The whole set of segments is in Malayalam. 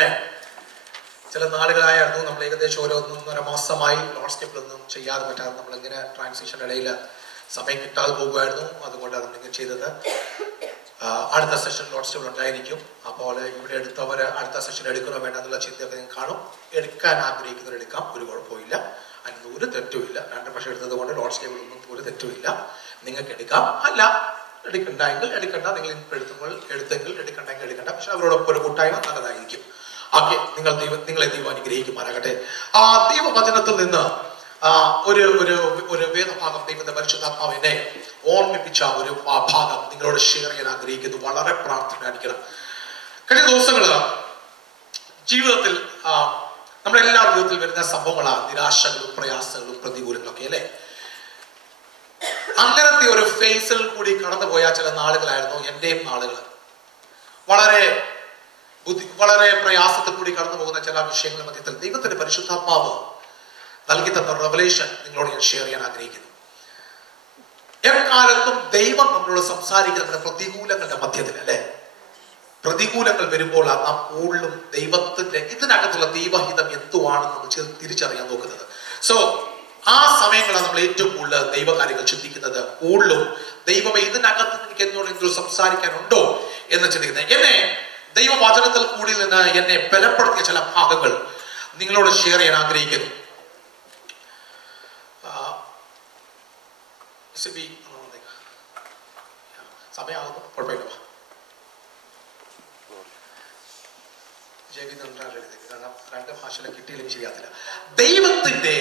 Amen. ചില നാളുകളായിരുന്നു നമ്മൾ ഏകദേശം ഓരോ 1.5 മാസമായി ലോർഡ്സ് ടേബിളൊന്നും ചെയ്യാതെ പറ്റാതെ നമ്മളിങ്ങനെ ട്രാൻസിഷൻ ഇടയിൽ സമയം കിട്ടാതെ പോകുമായിരുന്നു. അതുകൊണ്ടാണ് നമ്മളിങ്ങനെ ചെയ്തത്. അടുത്ത സെഷൻ ലോർഡ്സ് ടേബിൾ ഉണ്ടായിരിക്കും. അപ്പോൾ ഇവിടെ എടുത്തവർ അടുത്ത സെഷൻ എടുക്കണോ വേണ്ട എന്നുള്ള ചിന്തയൊക്കെ നിങ്ങൾ കാണും. എടുക്കാൻ ആഗ്രഹിക്കുന്നവർ എടുക്കാം, ഒരു കുഴപ്പമില്ല. അതിന് ഒരു തെറ്റുമില്ല. 2 പക്ഷേ എടുത്തത് കൊണ്ട് ലോർഡ്സ് ടേബിൾ ഒന്നും ഒരു തെറ്റുമില്ല. നിങ്ങൾക്ക് എടുക്കാം. അല്ല എടുക്കണ്ടെങ്കിൽ എടുക്കണ്ട. നിങ്ങൾ എടുത്തെങ്കിൽ എടുക്കണ്ടെങ്കിൽ എടുക്കണ്ട. പക്ഷെ അവരോടൊപ്പം ഒരു കൂട്ടായ്മ നല്ലതായിരിക്കും. ഓക്കെ, നിങ്ങളെ ദൈവം അനുഗ്രഹിക്കുമാറാകട്ടെ. ആ ദൈവവചനത്തിൽ നിന്ന് ഒരു വേദഭാഗം ദൈവത്തിന്റെ പരിശുദ്ധാത്മാവ് എന്നെ ഓർമ്മിപ്പിച്ച ഒരു ഭാഗം നിങ്ങളോട് ഷെയർ ചെയ്യാൻ ആഗ്രഹിക്കുന്നു. വളരെ പ്രാർത്ഥനയായിരിക്കണം. കഴിഞ്ഞ ദിവസങ്ങള് ജീവിതത്തിൽ നമ്മുടെ എല്ലാ ജീവിതത്തിൽ വരുന്ന സംഭവങ്ങളാണ് നിരാശകളും പ്രയാസങ്ങളും പ്രതികൂലങ്ങളും ഒക്കെ അല്ലേ. അങ്ങനത്തെ ഒരു ഫേസിൽ കൂടി കടന്നുപോയ ചില നാളുകളായിരുന്നു എന്റെയും നാളുകൾ. വളരെ പ്രയാസത്തിൽ കൂടി കടന്നു പോകുന്ന ചില വിഷയങ്ങളുടെ മധ്യത്തിൽ ദൈവത്തിന്റെ പരിശുദ്ധാത്മാവ് നൽകി തന്ന റെവലേഷൻ നിങ്ങളോട് ഞാൻ ഷെയർ ചെയ്യാൻ ആഗ്രഹിക്കുന്നു. എക്കാലത്തും ദൈവം നമ്മളോട് സംസാരിക്കുന്ന പ്രതികൂലങ്ങളുടെ മധ്യത്തിൽ അല്ലെ. പ്രതികൂലങ്ങൾ വരുമ്പോൾ നാം കൂടുതലും ദൈവത്തിന്റെ ഇതിനകത്തുള്ള ദൈവഹിതം എന്തുവാണെന്ന് നമ്മൾ തിരിച്ചറിയാൻ നോക്കുന്നത്. സോ ആ സമയങ്ങളാണ് നമ്മൾ ഏറ്റവും കൂടുതൽ ദൈവകാര്യങ്ങൾ ചിന്തിക്കുന്നത്. കൂടുതലും ദൈവമേ ഇതിനകത്ത് എനിക്ക് എന്തെങ്കിലും സംസാരിക്കാനുണ്ടോ എന്ന് ചിന്തിക്കുന്നത്. എന്നെ ദൈവവചനത്തിൽ കൂടി നിന്ന് എന്നെ ബലപ്പെടുത്തിയ ചില ഭാഗങ്ങൾ നിങ്ങളോട് ഷെയർ ചെയ്യാൻ ആഗ്രഹിക്കുന്നു. സമയമാകുന്നു, കുഴപ്പമില്ല. കാരണം 2 ഭാഷയിൽ കിട്ടിയില്ലെങ്കിൽ ശരിയാത്തില്ല. ദൈവത്തിന്റെ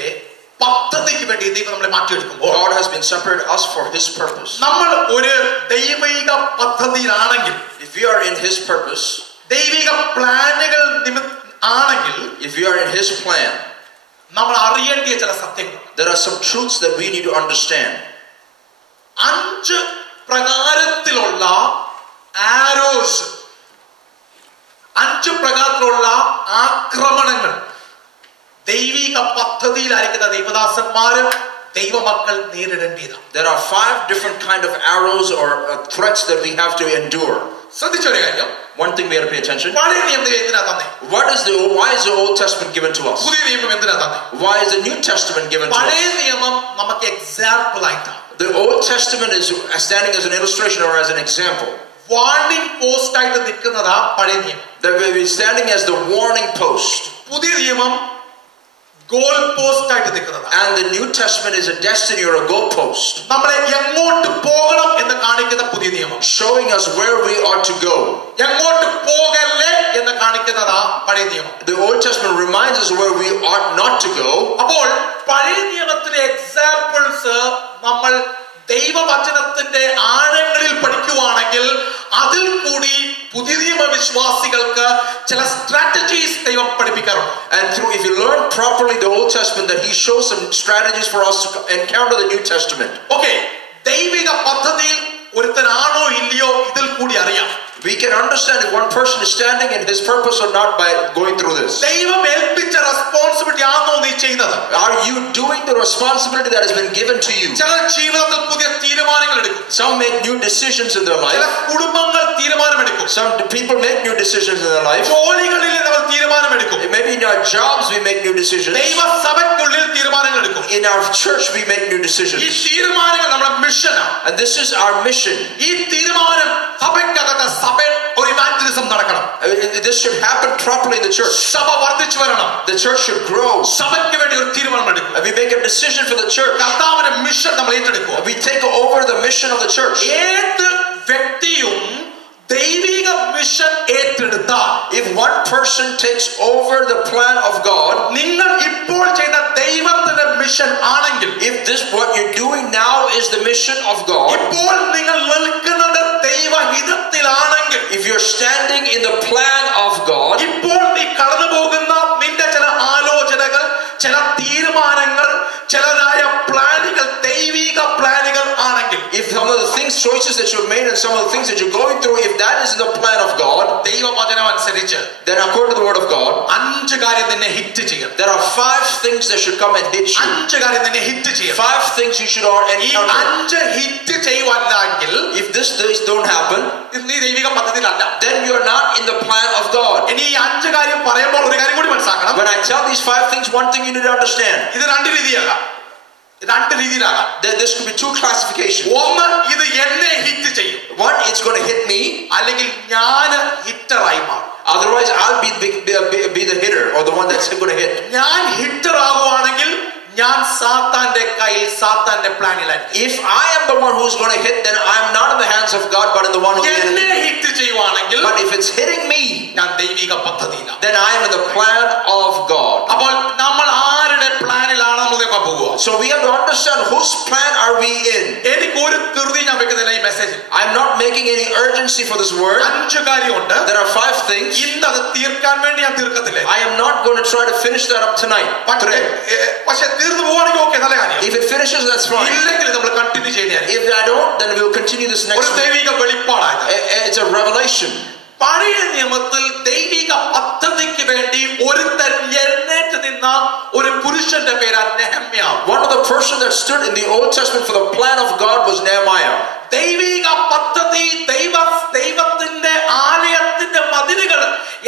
പദ്ധതിക്ക് വേണ്ടി ദൈവം നമ്മളെ മാറ്റിയെടുക്കുമ്പോൾ God has been separated us for his purpose. നമ്മൾ ഒരു ദൈവിക പദ്ധതിയിലാണെങ്കിൽ, if we are in his purpose, ദൈവിക പ്ലാനുകൾ ആണെങ്കിൽ, if we are in his plan, നമ്മൾ അറിയേണ്ട ചില സത്യങ്ങൾ, there are some truths that we need to understand. 5 പ്രകാരത്തിലുള്ള arrows, 5 പ്രകാരത്തിലുള്ള ആക്രമണങ്ങൾ ദൈവിക പദ്ധതിയിലായിരിക്കുന്ന ദൈവദാസന്മാര് ദൈവമക്കൾ നേരിടേണ്ടതാണ്. There are 5 different kind of arrows or threats that we have to endure. ശ്രദ്ധിച്ചൊരു കാര്യം, one thing we have to pay attention. പഴയ നിയമം എന്തിനാ തന്നെ? Why is the Old Testament given to us? പുതിയ നിയമം എന്തിനാ തന്നെ? Why is the New Testament given to us? പഴയ നിയമം നമുക്ക് എക്സാമ്പിൾ ആയിട്ടാണ്. The Old Testament is standing as an illustration or as an example. Warning post ആയിട്ട് നിൽക്കുന്നതാ പഴയ നിയമം. That we are standing as the warning post. പുതിയ നിയമം ഗോൾ പോസ്റ്റ് ആയിട്ട് നിൽക്കുന്നതാ. And the New Testament is a destiny or a goal post. നമ്മളെ എങ്ങോട്ട് പോകണം എന്ന് കാണിക്കുന്ന പുതിയ നിയമം, showing us where we ought to go. എങ്ങോട്ട് പോകല്ലേ എന്ന് കാണിക്കുന്നതാ പഴയ നിയമം. The Old Testament reminds us where we ought not to go. അപ്പോൾ പഴയ നിയമത്തിലെ എക്സാമ്പിൾസ് നമ്മൾ ദൈവവചനത്തിന്റെ ആഴങ്ങളിൽ പഠിക്കുവാണെങ്കിൽ അതിൽ കൂടി പുതിയ നിയമ വിശ്വാസികൾക്ക് ചില സ്ട്രാറ്റജീസ് ദൈവം പഠിപ്പിക്കാറുണ്ട്. And through, if you learn properly the Old Testament, that he shows some strategies for us to encounter the New Testament. Okay, ദൈവിക പദ്ധതിയിൽ ഒരുത്തനാണോ ഇല്ലയോ ഇതിൽ കൂടി അറിയാം. We can understand if one person is standing in his purpose or not by going through this. ദൈവം ഏൽപ്പിച്ച റെസ്പോൺസിബിലിറ്റി ആണോ നീ ചെയ്യുന്നത്? Are you doing the responsibility that has been given to you? ചില ജീവിതത്തിൽ പുതിയ തീരുമാനങ്ങൾ എടുക്കും. Some make new decisions in their life. ചില കുടുംബങ്ങൾ തീരുമാനമെടുക്കും. Some people make new decisions in their life. ജോലികളിൽ നമ്മൾ തീരുമാനമെടുക്കും. Maybe in our jobs we make new decisions. ദൈവസഭയ്ക്കുള്ളിൽ തീരുമാനങ്ങൾ എടുക്കും. In our church we make new decisions. ഈ തീരുമാനങ്ങൾ നമ്മുടെ മിഷനാണ്. And this is our mission. ഈ തീരുമാനം സഭയ്ക്കകത്ത് ഒരു ഇവാഞ്ചലിസം നടക്കണം. This should happen properly in the church. സഭ വർദ്ധിച്ചു വരണം. The church should grow. സഭയ്ക്ക് വേണ്ടി ഒരു തീരുമാനം എടുക്കും. And we make a decision for the church. കർത്താവിന്റെ മിഷൻ നമ്മൾ ഏറ്റെടുക്കുക. We take over the mission of the church. ഏത് വ്യക്തിയും ദൈവിക mission ഏറ്റെടുത്താൽ, if one person takes over the plan of God, നിങ്ങൾ ഇപ്പോൾ ചെയ്യുന്ന ദൈവത്തിന്റെ മിഷൻ ആണെങ്കിൽ, if this what you're doing now is the mission of God, ഇപ്പോൾ നിങ്ങൾ നിൽക്കുന്നത് ദൈവഹിതത്തിലാണെങ്കിൽ, if you're standing in the plan of God, ഇപ്പോൾ നീ കടന്നു പോകുന്ന നിന്റെ ചില ആലോചനകൾ, ചില തീരുമാനങ്ങൾ, ചിലതായ പ്ലാനുകൾ ദൈവിക പ്ലാനുകൾ ആണെങ്കിൽ, if some of the things choices that you've made and some of the things that you're going through, if that is the plan of God, ദൈവവചനം അനുസരിച്ച് then according to the word of God, 5 കാര്യം നിന്നെ ഹിറ്റ് ചെയ്യും. there are 5 things that should come and hit you. 5 കാര്യം നിന്നെ ഹിറ്റ് ചെയ്യും. 5 things you should ഈ encounter. 5 ഹിറ്റ് ചെയ്യുവാനെങ്കിൽ If these don't happen, നീ ദൈവിക പദ്ധതിയിലല്ല. then you're not in the plan of God. ഇനി ഈ 5 കാര്യം പറയുമ്പോൾ ഒരു കാര്യം കൂടി മനസ്സിലാക്കണം. When I tell these 5 things, one thing you need to understand. ഇത് 2 രീതിയാകാം. 2 രീതിയിലാകാം. This could be 2 classifications. ഒന്ന്, ഇത് എന്നെ ഹിറ്റ് ചെയ്യും. One, it's going to hit me. അല്ലെങ്കിൽ ഞാൻ ഹിറ്ററായി മാറും. Otherwise, I'll be the hitter or the one that's going to hit. ഞാൻ ഹിറ്റർ ആകുവാണെങ്കിൽ ഞാൻ സാത്താന്റെ കയ്യിൽ സാത്താന്റെ പ്ലാനിലായിരിക്കും. If I am the one who's going to hit, then I'm not in the hands of God, but in the one who is എന്നെ ഹിറ്റ് ചെയ്യുവാണെങ്കിൽ, But if it's hitting me, ഞാൻ ദൈവിക പദ്ധതിയിലാണ്. then I am in the plan of God. അപ്പോൾ നമ്മൾ ആരുടെ പ്ലാനിലാണ് നമ്മൾ പോകുക? So we have to understand whose plan are we in. എനിക്ക് ഒരു ധൃതി ഞാൻ വെക്കുന്നില്ല ഈ മെസ്സേജിൽ. I'm not making any urgency for this word. 5 കാര്യമുണ്ട്. There are 5 things. ഇന്ന് അത് തീർക്കാൻ വേണ്ടി ഞാൻ തീർക്കത്തില്ല. I am not going to try to finish that up tonight. പക്ഷേ തീർന്നു പോവാണെങ്കിൽ ഓക്കേ, നല്ല കാര്യം. If it finishes, that's fine. ഇല്ലെങ്കിൽ നമ്മൾ കണ്ടിന്യൂ ചെയ്യുന്നതാണ്. If I don't, then we'll continue this next ഒരു week. ദൈവിക വെളിപ്പാടാണ്. It's a revelation. പഴയ നിയമത്തിൽ ദൈവിക പദ്ധതിക്ക് വേണ്ടി ഒരുത്തൻ എഴുന്നേറ്റ് നിന്ന ഒരു പുരുഷന്റെ പേരാണ് നെഹമ്യാവ്. One of the person that stood in the Old Testament for the plan of God was Nehemiah. ദൈവിക പദ്ധതി, ദൈവത്തിന്റെ ആലയത്തിന്റെ മതിലുകൾ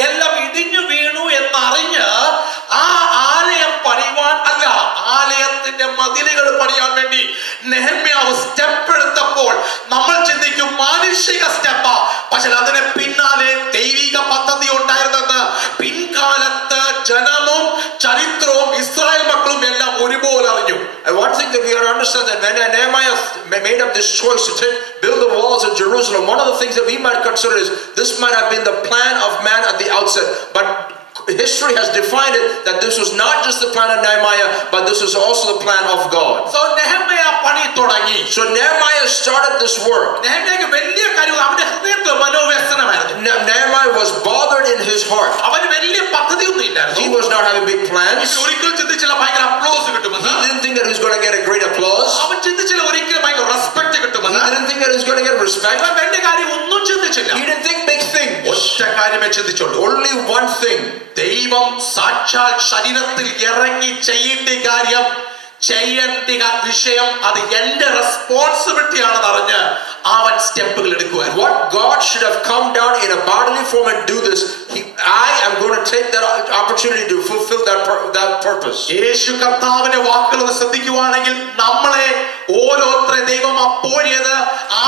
എല്ലാം ഇടിഞ്ഞു വീണു എന്നറിഞ്ഞ് ആ ആലയം പണിയുവാൻ അല്ല, ആലയത്തിന്റെ മതിലുകൾ പണിയാൻ വേണ്ടി നെഹമ്യാവ് സ്റ്റെപ്പ് എടുത്തപ്പോൾ നമ്മൾ ചിന്തിക്കും മാനുഷിക സ്റ്റെപ്പാ. പക്ഷെ അതിന് പിന്നാലെ ദൈവിക പദ്ധതി ഉണ്ടായിരുന്നെന്ന് പിൻകാലത്ത് ജനവും ചരിത്രവും ഇസ്രായേൽ മക്കളും എല്ലാം ഒരുപോലെ അറിഞ്ഞു. And one thing that we have to understand, that when Nehemiah made up this choice to build the walls of Jerusalem, one of the things that we might consider is this might have been the plan of man at the outset, but history has defined it that this was not just the plan of Nehemiah, but this was also the plan of God. So Nehemiah പണി തുടങ്ങി. So Nehemiah started this work. നെഹമ്യായ്ക്ക് വലിയ കാര്യം, അവന്റെ ഹൃദയത്തിൽ മനോവ്യസനമായിരുന്നു. Nehemiah was bothered in his heart. അവന് വലിയ പദ്ധതിയൊന്നും ഇല്ലായിരുന്നു. He was not having big plans. ഒരിക്കലും ചിന്തിച്ചില്ല ഭയങ്കര അപ്ലോസ് കിട്ടുമെന്ന്. He didn't think that he was going to get a great applause. അവൻ ചിന്തിച്ചില്ല ഒരിക്കലും ഭയങ്കര റെസ്പെക്ട് കിട്ടുമെന്ന്. He didn't think that he was going to get respect. അവൻ വലിയ കാര്യം ഒന്നും ചിന്തിച്ചില്ല. He didn't think big things. ഒറ്റ കാര്യമേ ചിന്തിച്ചുള്ളൂ. Only one thing. ദൈവം സാക്ഷാൽ ശരീരത്തിൽ ഇറങ്ങി ചെയ്യേണ്ട കാര്യം, ചെയ്യേണ്ട വിഷയം, അത് എന്റെ റെസ്പോൺസിബിലിറ്റി ആണെന്ന് അറിഞ്ഞ് അവൻ സ്റ്റെപ്പുകൾ എടുക്കുവാൻ. What God should have come down in a bodily form and do this, I am going to take that opportunity to fulfill that purpose. യേശു കർത്താവിന്റെ വാക്കുകൾ ശ്രദ്ധിക്കുവാണെങ്കിൽ നമ്മളെ ഓരോരുത്തരെ ദൈവം അപ്പോഴിയത്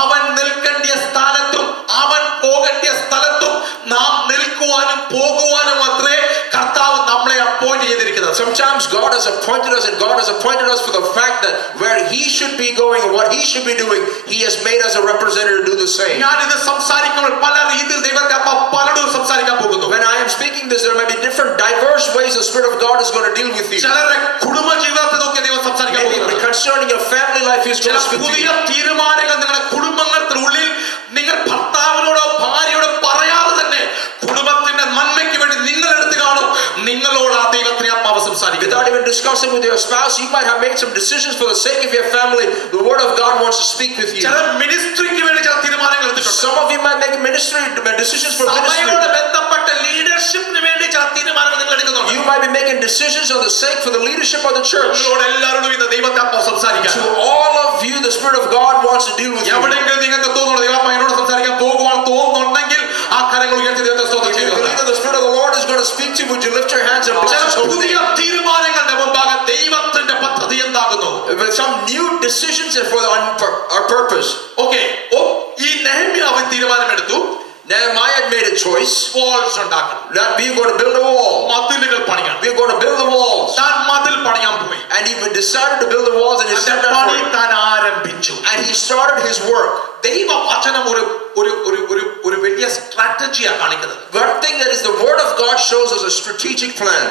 അവൻ നിൽക്കേണ്ട സ്ഥാനത്തും അവൻ പോകേണ്ട സ്ഥലത്തും നാം നിൽക്കുവാനും പോകുവാനും അത്രേ കർത്താവ് നമ്മളെ അപ്പോയിന്റ് ചെയ്തിരിക്കുന്നത്. Sometimes God has appointed us, and God has appointed us for the fact that where He should be going and what He should be doing, He has made us a representative to do the same. ഞാൻ ഇത് സംസാരിക്കുമ്പോൾ പല രീതിയിൽ ദൈവത്തെ പലരോടും സംസാരിക്കാൻ പോകുന്നു. When I am speaking this, there may be different diverse ways the Spirit of God is going to deal with you. ചിലരുടെ കുടുംബ ജീവിതത്തെ നോക്കി ദൈവം സംസാരിക്കാൻ പോകുന്നു. Maybe concerning your family life, He is going to speak to പുതിയ you. തീരുമാനങ്ങൾ നിങ്ങളുടെ കുടുംബങ്ങൾക്കുള്ളിൽ നിങ്ങൾ ഭർത്താവിനോടോ ഭാര്യയോടോ പറയാതെ തന്നെ കുടുംബത്തിന്റെ നന്മയ്ക്ക് വേണ്ടി നിങ്ങൾ എടുത്തു കാണും. നിങ്ങളോട് ആ ദൈവത്തിന്റെ ആത്മാവ് സംസാരിക്കും. Without even discussing with your spouse, you might have made some decisions for the sake of your family. The Word of God wants to speak with you. ചില മിനിസ്ട്രിക്ക് വേണ്ടി ചില തീരുമാനങ്ങൾ എടുത്തിട്ടുണ്ട്. Some of you might make ministry decisions for ministry. സഭയോട് ബന്ധപ്പെട്ട ലീഡർഷിപ്പിന് വേണ്ടി ചില തീരുമാനങ്ങൾ നിങ്ങൾ എടുക്കുന്നുണ്ട്. You might be making decisions on the sake for the leadership of the church. നിങ്ങളോട് എല്ലാവരോടും ഇന്ന് ദൈവത്തെ ആത്മാവ് സംസാരിക്കാം. To all of you, the Spirit of God wants to deal with you. എവിടെയെങ്കിലും നിങ്ങൾക്ക് തോന്നുന്നു ദൈവം എന്നോട് സംസാരിക്കാൻ പോകുവാൻ തോന്നുന്നുണ്ടെങ്കിൽ ആ കരങ്ങൾ ഉയർത്തി ദൈവത്തെ സ്തോത്രം If you ചെയ്യുക. believe that the Spirit of the Lord is going to speak to you, would you lift your hands and bless His holy പുതിയ name? തീരുമാനങ്ങളുടെ മുമ്പാകെ ദൈവത്തിന്റെ പദ്ധതി എന്താകുന്നു? With some new decisions and for our purpose. Okay, ഈ നെഹമ്യാവ് തീരുമാനമെടുത്തു. Nehemiah had made a choice. Walls ഉണ്ടാക്കണം. That we are going to build a wall. മതിലുകൾ പണിയണം. We are going to build the walls. താൻ മതിൽ പണിയാൻ പോയി. And he decided to build the walls, and he set that പണി work. താൻ ആരംഭിച്ചു. And he started his work. ദൈവവചനം ഒരു വലിയ സ്ട്രാറ്റജിയാണ് കാണിക്കുന്നത്. One thing that is the Word of God shows us a strategic plan.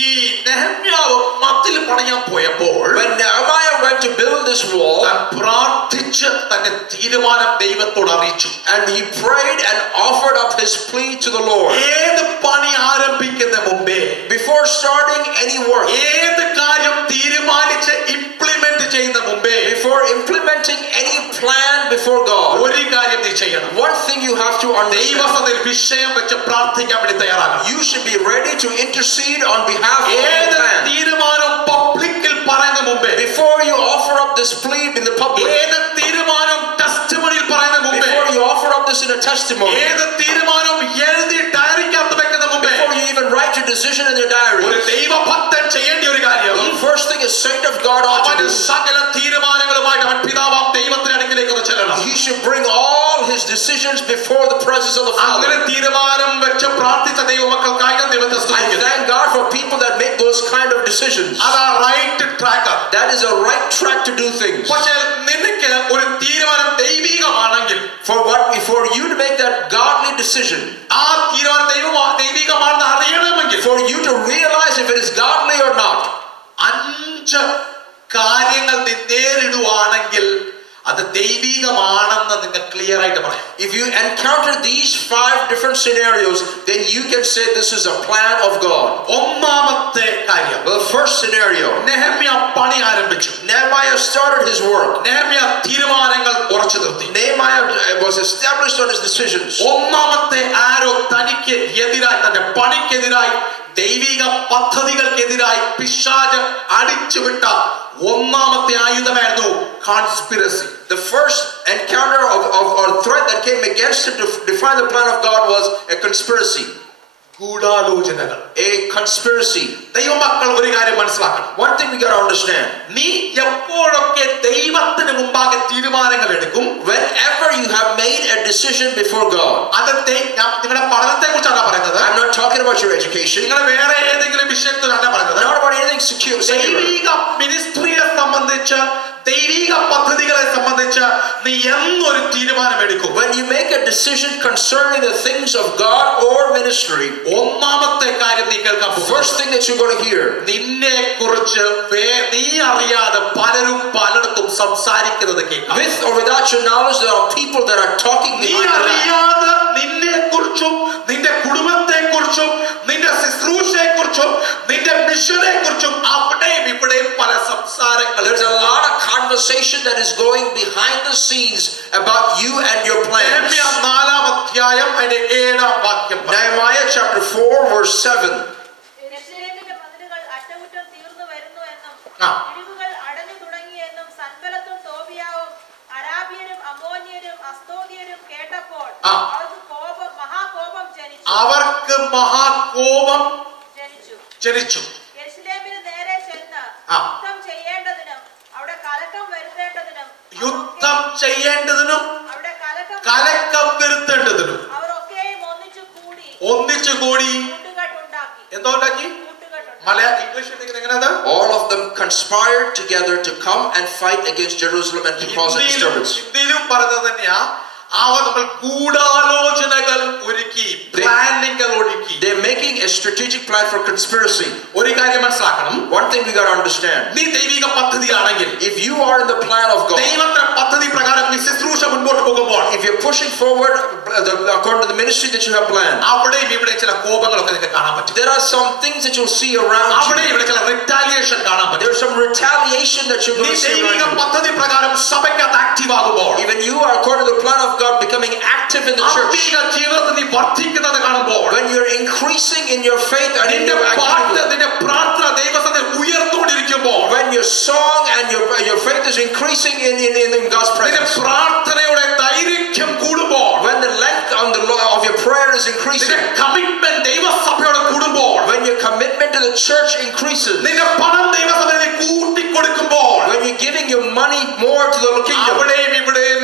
ഈ നെഹമ്യാവ് മതിൽ പണിയാൻ പോയപ്പോൾ When Nehemiah went to build this wall, പ്രാർത്ഥിച്ച് തന്റെ തീരുമാനം ദൈവത്തോട് അറിയിച്ചു. and he prayed and offered up his plea to the Lord. ഏത് പണി ആരംഭിക്കുന്ന മുമ്പേ, Before starting any work, ഏത് കാര്യം തീരുമാനിച്ച് ഇംപ്ലിമെന്റ് ചെയ്യുന്ന മുമ്പേ, before implementing implementing any plan before God, ഒരു കാര്യം നീ ചെയ്യണം. one thing you have to understand. ദൈവസന്നിധിയിൽ വിഷയം വെച്ച് പ്രാർത്ഥിക്കാൻ വേണ്ടി തയ്യാറാകണം. You should be ready to intercede on behalf of the ഏത് plan. തീരുമാനം പബ്ലിക്കിൽ പറയുന്ന മുമ്പേ, Before you offer up this plea in the public, ഏത് തീരുമാനം ടെസ്റ്റിമണിയിൽ പറയുന്ന മുമ്പേ, before you offer up this in a testimony, ഏത് തീരുമാനം എഴുതി ഡയറിക്കകത്ത് വെക്കുന്ന മുമ്പേ, before you even write your decision in your diary, ഒരു ദൈവഭക്തൻ ചെയ്യേണ്ട ഒരു കാര്യം, the first thing a saint of God ought to അവൻ do, സകല തീരുമാനങ്ങളുമായിട്ട് അവൻ പിതാവാം ദൈവത്തിന്റെ അടുക്കിലേക്ക് ഒന്ന് ചെല്ലണം. he should bring all his decisions before the presence of the Father. അങ്ങനെ തീരുമാനം വെച്ച് പ്രാർത്ഥിച്ച ദൈവമക്കൾക്കായി ഞാൻ ദൈവത്തെ I സ്തുതിക്കുന്നു. thank God for people that make those kind of decisions. അതാ right track. That is a right track to do things. പക്ഷേ നിനക്ക് ഒരു തീരുമാനം ദൈവികമാണെങ്കിൽ, For you to make that godly decision, ആ തീരുമാനം ദൈവികമാണെന്ന് അറിയണമെങ്കിൽ, for you to realize if it is godly or not, 5 കാര്യങ്ങൾ നീ നേരിടുവാണെങ്കിൽ അത് ദൈവികമാണെന്ന് നിങ്ങൾ ക്ലിയർ ആയിട്ട് പറയാം. if you encounter these 5 different scenarios, then you can say this is a plan of God. ഒന്നാമത്തെ കാര്യം, The first scenario, നെഹമ്യാ പണി ആരംഭിച്ചു. Nehemiah started his work. നെഹമ്യാ തീരുമാനങ്ങൾ ഉറച്ചു നിർത്തി. Nehemiah was established on his decisions. ഒന്നാമത്തെ ആരോ തനിക്ക് എതിരായി, തന്റെ പണിക്കെതിരായി, ദൈവിക പദ്ധതികൾക്കെതിരായി പിശാച് അടിച്ചുവിട്ട ഒന്നാമത്തെ ആയുധമായിരുന്നു conspiracy. The first encounter or threat that came against him to define the plan of God was a conspiracy. ഗൂഢാലോചനകൾ, A conspiracy. ദൈവമക്കൾ ഒരു കാര്യം മനസ്സിലാക്കണം. One thing we got to understand. നീ എപ്പോഴൊക്കെ ദൈവത്തിന് മുമ്പാകെ തീരുമാനങ്ങൾ എടുക്കും, Whenever you have made a decision before God, അത് നിങ്ങളുടെ പഠനത്തെ കുറിച്ചാണ് പറയുന്നത്, I'm not talking about your education, നിങ്ങൾ വേറെ ഏതെങ്കിലും വിഷയത്തിലല്ല പറയുന്നത്, not about anything secular. ദൈവിക മിനിസ്ട്രിയെ സംബന്ധിച്ച്, ദൈവിക പദ്ധതികളെ സംബന്ധിച്ച് നീ എന്നൊരു തീരുമാനം എടുക്കും. When you make a decision concerning the things of God or ministry, ഒന്നാമത്തെ കാര്യം നീ കേൾക്കാൻ പോകും. first thing that you're going to hear, നിന്നെ കുറിച്ച് നീ അറിയാതെ പലരും പലയിടത്തും സംസാരിക്കുന്നത് കേൾക്കാം. with or without your knowledge, there are people that are talking നീ behind your back. അറിയാതെ നിന്നെ കുറിച്ചും, നിന്റെ കുടുംബത്തെ കുറിച്ചും, നിന്റെ ശുശ്രൂഷയെ കുറിച്ചും, നിന്റെ മിഷനെ കുറിച്ചും അവിടെയും ഇവിടെയും പല സംസാരങ്ങൾ. There's a lot of conversation that is going behind the scenes about you and your plans. നെഹമ്യാ 4-ാം അധ്യായം അതിന്റെ 7-ാം വാക്യം. Nehemiah chapter 4 verse 7. യെരൂശലേമിന്റെ മതിലുകൾ അറ്റകുറ്റം തീർന്നു വരുന്നു എന്നും ആ. ഇടിവുകൾ അടഞ്ഞു തുടങ്ങിയെന്നും സൻബല്ലത്തും തോബിയാവും അരാബിയരും അമ്മോന്യരും അസ്തോദിയരും കേട്ടപ്പോൾ ആ. അവർക്ക് മഹാകോപം ജനിച്ചു. അവർക്ക് മഹാകോപം ജനിച്ചു. യെരൂശലേമിന് നേരെ ചെന്ന് ആ. യുദ്ധം ചെയ്യേണ്ടതിനും അവിടെ കലക്കം വരുത്തേണ്ടതിനും യുദ്ധം ചെയ്യേണ്ടതിനും അവിടെ കലക്കം വരുത്തേണ്ടതിനും അവർ ഒക്കെയും ഒന്നിച്ചു കൂടി കൂട്ടുകെട്ടുണ്ടാക്കി. എന്തോ ഉണ്ടാക്കി? ഇംഗ്ലീഷ് എങ്ങനെയാണ്? All of them conspired together to come and fight against Jerusalem and to cause a disturbance. ഹിന്ദിയിലും പറഞ്ഞത് തന്നെയാ, അവർ നമ്മൾ ഗൂഢാലോചനകൾ ഒരുക്കി, പ്ലാനിങ്ങൾ ഒരുക്കി. They're making a strategic plan for conspiracy. ഒരു കാര്യം മനസ്സിലാക്കണം. One thing we got to understand. നീ ദൈവിക പദ്ധതിയാണെങ്കിൽ, If you are in the plan of God, ദൈവത്തിന്റെ പദ്ധതി പ്രകാരം നീ ശുശ്രൂഷ മുൻപോട്ട് പോകുമ്പോൾ, if you're pushing forward according to the ministry that you have planned, അവിടെയും ഇവിടെ ചില കോപങ്ങളൊക്കെ നിങ്ങൾക്ക് കാണാൻ പറ്റും. there are some things that you'll see around അവിടെ you. ഇവിടെ ചില റിറ്റാലിയേഷൻ കാണാൻ പറ്റും. There's some retaliation that you're നീ going to see ദൈവിക around you. പദ്ധതി പ്രകാരം സഭയ്ക്കകത്ത് ആക്റ്റീവ് ആകുമ്പോൾ, Even you are according to the plan of God becoming active in the church. ആത്മീക ജീവിതത്തിൽ നീ വർദ്ധിക്കുന്നത് കാണുമ്പോൾ, When you're increasing in your faith and in നിന്റെ your പാട്ട്, activity, നിന്റെ പ്രാർത്ഥന ദൈവസന്നിധിയിൽ ഉയർന്നുകൊണ്ടിരിക്കുമ്പോൾ, when your song and your faith is increasing in God's നിന്റെ presence, പ്രാർത്ഥനയുടെ ദൈർഘ്യം കൂടുമ്പോൾ, when the length of your prayer is increasing, നിന്റെ കമ്മിറ്റ്മെന്റ് ദൈവസഭയോട് കൂടുമ്പോൾ, when your commitment to the church increases, നിന്റെ പണം ദൈവസഭയിൽ കൂട്ടിക്കൊടുക്കുമ്പോൾ, when you're giving your money more to the kingdom, അവിടെയും ഇവിടെയും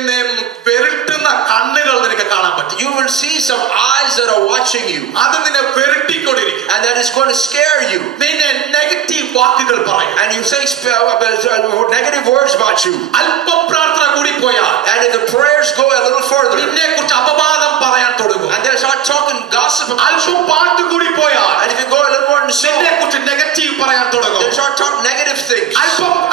വെരുട്ടുന്ന കണ്ണുകൾ നിനക്ക് കാണാൻ പറ്റും. you will see some eyes that are watching you, അത് നിന്നെ വെരുട്ടിക്കൊണ്ടിരിക്കും. and that is going to scare you, നിന്നെ നെഗറ്റീവ് വാക്കുകൾ പറയും. and you say negative words about you. അല്പം പ്രാർത്ഥന കൂടി പോയാൽ, And if the prayers go a little further, നിന്നെ കുറിച്ച് അപവാദം പറയാൻ തുടങ്ങും. and they start talking gossip about you, അല്പം പാട്ട് കൂടി പോയാൽ, and if you go a little more in the നിന്നെ soul, കുറിച്ച് നെഗറ്റീവ് പറയാൻ തുടങ്ങും. they start talking negative things.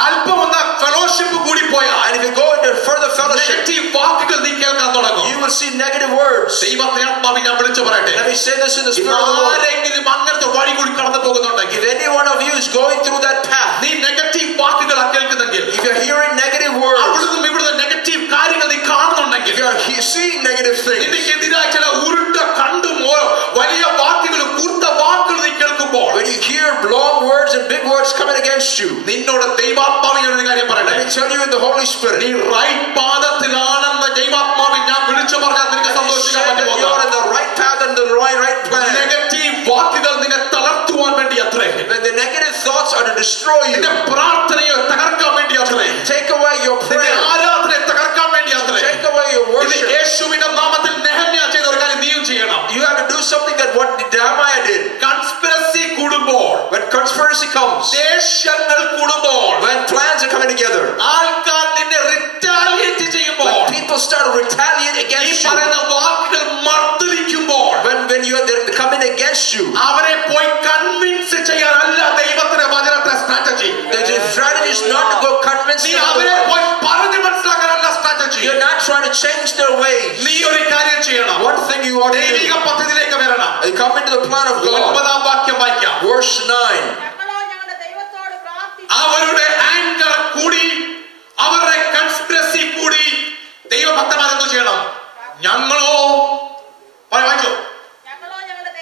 അല്പം ഒന്ന് ഫെലോഷിപ്പ് കൂടി പോയാൽ, And if you go into further fellowship, negative വാക്കുകൾ നീ കേൾക്കാൻ തുടങ്ങും. you will see negative words. ദൈവത്തെ ആത്മാവിൽ ഞാൻ വിളിച്ചു പറയട്ടെ, Let me say this in the spirit of the Lord. ആരെങ്കിലും അങ്ങനത്തെ വഴി കൂടി കടന്നു പോകുന്നുണ്ടെങ്കിൽ, If any one of you is going through that path, നീ negative വാക്കുകളാ കേൾക്കുന്നെങ്കിൽ, if you're hearing negative words, അവിടുന്ന് ഇവിടുന്ന് tell you in the Holy Spirit. നീ റൈറ്റ് പാദത്തിലാണെന്ന് ദൈവാത്മാവിൽ ഞാൻ വിളിച്ചു പറഞ്ഞാൽ നിനക്ക് സന്തോഷിക്കാൻ പറ്റുമോ? You are in the right path and the right plan. Negative വാക്കുകൾ നിന്നെ തളർത്തുവാൻ വേണ്ടി അത്രേ. When the negative thoughts are to destroy you, നിന്റെ പ്രാർത്ഥനയെ തകർക്കാൻ വേണ്ടി അത്രേ. take away your prayer, ആരാധനയെ തകർക്കാൻ വേണ്ടി അത്രേ. take away your worship. യേശുവിന്റെ നാമത്തിൽ നെഹമ്യ ചെയ്ത ഒരു കാര്യം നീയും ചെയ്യണം. You have to do something that what Nehemiah did. Conspiracy കൂടുമ്പോൾ, When conspiracy comes, ദേഷ്യങ്ങൾ കൂടുമ്പോൾ, when plans are coming together, ആൾക്കാർ നിന്നെ റിറ്റാലിയേറ്റ് ചെയ്യുമ്പോൾ, when people start to retaliate ഈ against you, പറയുന്ന വാക്കുകൾ മർദ്ദിക്കുമ്പോൾ, when you are coming against you, അവരെ പോയി കൺവിൻസ് ചെയ്യാനല്ല ദൈവത്തിന്റെ വചനത്തെ strategy. the strategy is not to go convince നീ them. അവരെ പോയി പറഞ്ഞു മനസ്സിലാക്കാനല്ല strategy. You're not trying to change their ways. നീ ഒരു കാര്യം ചെയ്യണം. One thing you ought to ദൈവിക do, പദ്ധതിയിലേക്ക് വരണം. you come into the plan of God. 9-ാം വാക്യം വായിക്കാം. Verse 9. ഞങ്ങളോ ഞങ്ങളുടെ ദൈവത്തോട് പ്രാർത്ഥിച്ചു. അവരുടെ ആങ്കർ കൂടി, അവരുടെ കൺസ്പിറസി കൂടി ദൈവഭക്തന്മാർ എന്തു ചെയ്യണം? ഞങ്ങളോ വായിച്ചോ, ഞങ്ങളോ ഞങ്ങളുടെ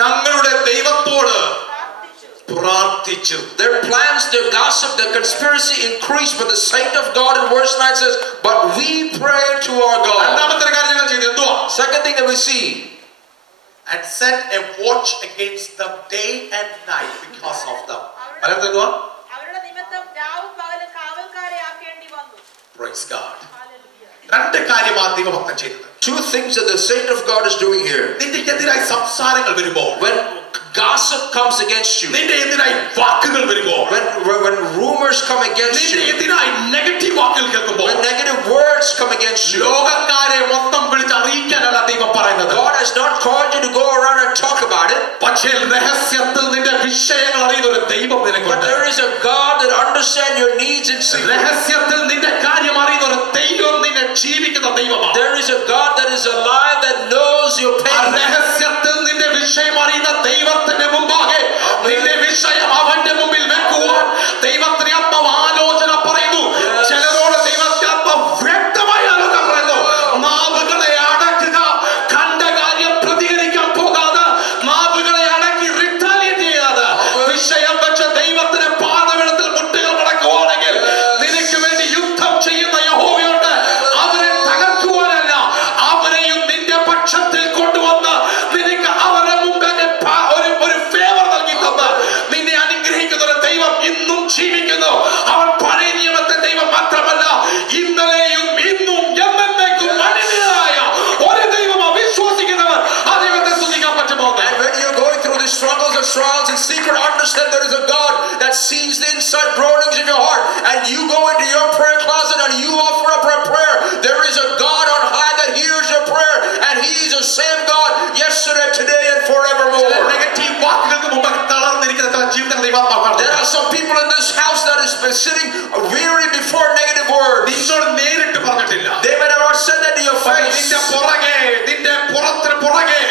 ഞങ്ങളുടെ ദൈവത്തോട് പ്രാർത്ഥിച്ചു. പ്രാർത്ഥിച്ചു. Their plans, their gossip, their conspiracy increased, but the saint of God in verse 9 says, but we pray to our God. രണ്ടാമത്തെ കാര്യം ഞങ്ങൾ ചെയ്തു എന്തുവാ? Second thing that we see, And set a watch against them day and night because of them. മലയാളത്തിൽ എന്തുവാ? അവരുടെ നിമിത്തം രാവും പകലും കാവൽക്കാരെ ആക്കേണ്ടി വന്നു. Praise God. ഹല്ലേലൂയ. രണ്ട് കാര്യമാണ് ദൈവഭക്തൻ ചെയ്തത്. two things that the saint of God is doing here. നിന്റെതിരായി സംസാരങ്ങൾ വരുമ്പോൾ, When gossip comes against you, നിന്റെതിരായി വാക്കുകൾ വരുമ്പോൾ, when rumors come against you, നിന്റെതിരായി നെഗറ്റീവ് വാക്കുകൾ കേൾക്കുമ്പോൾ, when negative words come against you, ലോകക്കാരെ മൊത്തം വിളിച്ച് അറിയിക്കാനല്ല ദൈവം പറയുന്നത്. God has not called you to go around and talk about it. പക്ഷേ രഹസ്യത്തിൽ നിന്റെ വിഷയങ്ങൾ അറിയുന്ന ഒരു ദൈവം But നിനക്കുണ്ട്. there is a God that understands your needs in secret. രഹസ്യത്തിൽ നിന്റെ കാര്യം അറിയുന്ന ഒരു ദൈവം നിന്നെ ജീവിക്കുന്ന ദൈവമാണ്. There is a God that is alive that knows your ആ pain. രഹസ്യത്തിൽ നിന്റെ വിഷയം അറിയുന്ന ദൈവത്തിന്റെ മുമ്പാകെ നിന്റെ വിഷയം അവന്റെ മുമ്പിൽ വെക്കുവാൻ ദൈവത്തിന് ആത്മാവ് ആലോചന പറയുന്നു. ചിലരോട് ദൈവത്തിന്റെ ആത്മാവ് വ്യക്തമായ ആലോചന പറയുന്നു. നാവുകളെ അടക്കുക, കണ്ട കാര്യം പ്രതികരിക്കാൻ പോകാതെ, നാവുകളെ അടക്കി റിറ്റാലിയേറ്റ് ചെയ്യാതെ, വിഷയം വെച്ച് ദൈവത്തിന്റെ പാദപീഠത്തിൽ മുട്ടുകൾ മടക്കുവാണെങ്കിൽ നിനക്ക് വേണ്ടി യുദ്ധം ചെയ്യുന്ന യഹോവയുണ്ട്. അവരെ തകർക്കുവാനല്ല, അവരെയും നിന്റെ പക്ഷത്തിൽ കൊണ്ടുവന്ന് നിനക്ക് അവരുടെ മുമ്പിൽ ഒരു ഫേവർ നൽകി തന്ന് നിന്നെ അനുഗ്രഹിക്കുന്ന ഒരു ദൈവം ഇന്നും ജീവിക്കുന്നു. അവൻ പഴയ നിയമത്തെ ദൈവം മാത്രമല്ല, ഇന്നലെയും ഇന്നും എന്നേക്കും മനുഷ്യനായ ഒരു ദൈവമാണ്. വിശ്വസിക്കുന്നവർ ആ ദൈവത്തെ സ്തുതിക്കാൻ പറ്റുമോ? And when you're going through the struggles and trials in secret, understand there is a God that sees the inside groanings of your heart. And you go into your prayer closet and you offer up a prayer. There is a God on high that hears your prayer. And He is the same God yesterday, today, and forevermore. Negative വാക്കുകൾക്ക് മുമ്പ് തളർന്നിരിക്കുന്ന ചില ജീവിതങ്ങൾ ദൈവാത്മാവാണ്. There are some people in this house that is sitting weary before negative words. നിന്നോട് നേരിട്ട് പറഞ്ഞിട്ടില്ല. They may have not said that to your face. നിന്റെ പുറകെ, നിന്റെ പുറത്തിന് പുറകെ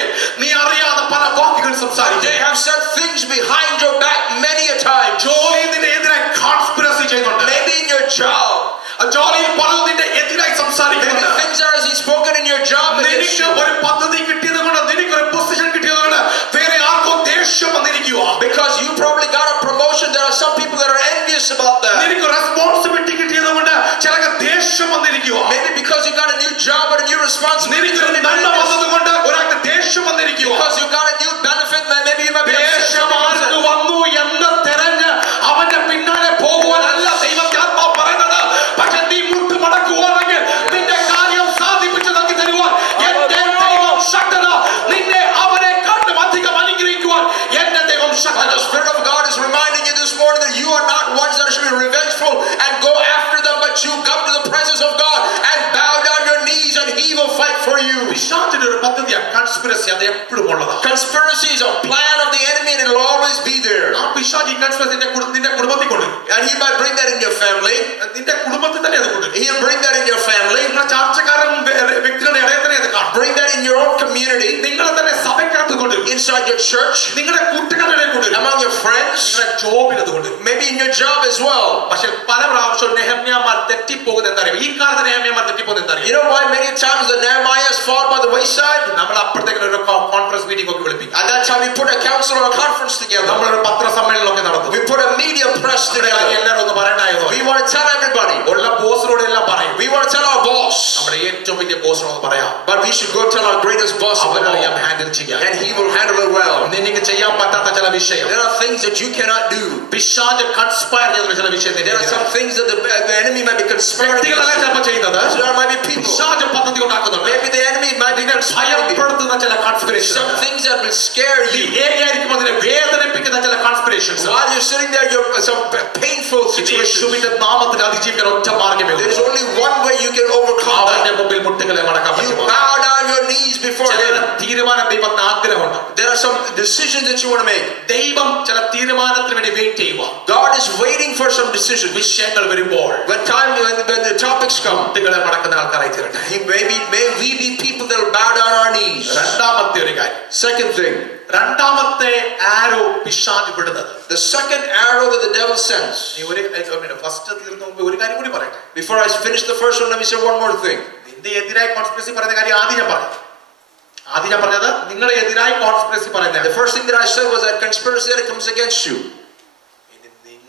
നീ അറിയാതെ പല വാക്കുകൾ സംസാരിക്കും. They have said things behind your back many a time. ജോലി നിന്റെ എതിരെ കോൺസ്പിറസി ചെയ്യുന്നുണ്ട്. Maybe in your job. ജോലിയിൽ പലതും നിന്റെ എതിരായി സംസാരിക്കുന്നുണ്ട്. Maybe things are as He's spoken in your job against നിനക്ക് you. ഒരു പദ്ധതി കിട്ടിയത് കൊണ്ട്, നിനക്കൊരു പൊസിഷൻ കിട്ടിയത് കൊണ്ട് വേറെ ആർക്കോ ദേഷ്യം വന്നിരിക്കുക. Because you probably got a promotion, there are some people that are envious about that. നിനക്ക് റെസ്പോൺസിബിലിറ്റി കിട്ടിയത് കൊണ്ട് ചിലക്ക് ദേഷ്യം വന്നിരിക്കുക. Maybe because you got a new job and a new responsibility. നിനക്കൊരു നന്മ വന്നത് കൊണ്ട് ഒരാൾക്ക് ദേഷ്യം വന്നിരിക്കുക. Because you got a new benefit, maybe you might be ദേഷ്യം ആർക്ക് വന്നു എന്ന് തെരഞ്ഞ് അവന്റെ പിന്നാലെ പോകുവാനല്ല ദൈവത്തിന്റെ ആത്മാവ് പറയുന്നത്. പക്ഷെ നീ മുട്ട് മടക്കുവാണെങ്കിൽ നിന്റെ കാര്യം സാധിപ്പിച്ചു നൽകി തരുവാൻ എന്റെ ദൈവം ശക്തനാ. നിന്നെ അവനെ കണ്ടും അധികം അനുഗ്രഹിക്കുവാൻ എന്റെ ദൈവം And the ശക്തനാ. Spirit of God is reminding you this morning that you are not ones that should be revengeful and go after them, but you come to the presence of God and bow down your knees and He will fight for you. പിശാചിന്റെ ഒരു പദ്ധതിയാണ് കൺസ്പിറസി. അത് എപ്പോഴും ഉള്ളതാണ്. Conspiracy is a plan of the enemy and it will always be there. ആ പിശാച് ഈ കൺസ്പിറസി നിന്റെ കുടുംബത്തിൽ കൊണ്ടുവരും. And he might bring that in your family. നിന്റെ കുടുംബത്തിൽ തന്നെ അത് കൊണ്ടുവരും. He'll bring that in your family. നിങ്ങളുടെ ചാർച്ചക്കാരൻ വ്യക്തികളുടെ ഇടയിൽ തന്നെ അത് കാണും. Bring that in your own community. നിങ്ങളെ തന്നെ സഭയ്ക്കകത്ത് കൊണ്ടുവരും. inside your church, നിങ്ങളുടെ കൂട്ടുകാരുടെ ഇടയിൽ കൊണ്ടുവരും. among your friends, നിങ്ങളുടെ ജോബിൽ അത് കൊണ്ടുവരും. maybe in your job as well. പക്ഷെ പല പ്രാവശ്യവും നെഹമ്യാമാർ തെറ്റിപ്പോകുന്നത് എന്താ അറിയാം? ഈ കാലത്ത് നെഹമ്യാമാർ തെറ്റിപ്പോകുന്നത് എന്താ അറിയാം? You know why many times the Nehemiahs fall by the wayside? നമ്മൾ അപ്പോഴത്തേക്കും ഒരു കോൺഫറൻസ് മീറ്റിംഗ് ഒക്കെ വിളിപ്പിക്കും. At that time we put a council or a conference together. നമ്മളൊരു പത്രസമ്മേളനമൊക്കെ നടത്തും. We put a media press together. എല്ലാവരും ഒന്ന് പറയണ്ടായോ? We want to tell everybody. ഉള്ള ബോസിനോട് എല്ലാം പറയും. We want to tell our boss. നമ്മുടെ ഏറ്റവും വലിയ ബോസിനോട് പറയാം. But we should go tell our greatest boss of them all. Handle ചെയ്യാം. And he will handle it well. നിനക്ക് ചെയ്യാൻ പറ്റാത്ത ചില വിഷയം. There are things that you cannot do. പിശാച് കൺസ്പയർ ചെയ്യുന്ന ചില വിഷയത്തിൽ There are some things that the enemy might be conspiring against. വ്യക്തികളല്ല ചിലപ്പോൾ ചെയ്യുന്നത്. There might be people. പിശാച് പദ്ധതി ഉണ്ടാക്കുന്നുണ്ട്. Maybe the enemy might be conspiring. ഭയപ്പെടുത്തുന്ന ചില കോൺസ്പിറേഷൻ. Some things that will scare you. ഏകയായിരിക്കും അതിനെ വേദനിപ്പിക്കുന്ന ചില കോൺസ്പിറേഷൻസ്. While you're sitting there, you're some painful situations. യേശുവിന്റെ നാമത്തിൽ അതിജീവിക്കാൻ ഒറ്റ മാർഗ്ഗമേ There is ഉള്ളൂ. only one way you can overcome അവന്റെ that. മുമ്പിൽ മുട്ടുകളെ മടക്കാൻ You പറ്റുമോ? bow down your knees before ചില him. തീരുമാനം ദൈവത്തിന് ആഗ്രഹമുണ്ട്. There are some decisions that you want to make. ദൈവം ചില തീരുമാനത്തിന് വേണ്ടി വെയിറ്റ് ചെയ്യുക. God is waiting for some decisions. വിഷയങ്ങൾ വരുമ്പോൾ When the topics come, മുട്ടുകളെ മടക്കുന്ന ആൾക്കാരായി തീരട്ടെ. may we be people that will bow down our knees. രണ്ടാമത്തെ ഒരു കാര്യം, Second thing, രണ്ടാമത്തെ ആരോ പിശാച് വിടുന്നത്. the second arrow that the devil sends. നീ ഒരു ഫസ്റ്റ് തീർന്ന മുമ്പ് ഒരു കാര്യം കൂടി പറയട്ടെ. Before I finish the first one, let me say one more thing. നിന്റെ എതിരായി കോൺസ്പിറസി പറയുന്ന കാര്യം ആദ്യം ഞാൻ പറഞ്ഞത് നിങ്ങളുടെ എതിരായി കോൺസ്പിറസി പറയുന്നത്. The first thing that I said was that conspiracy that comes against you.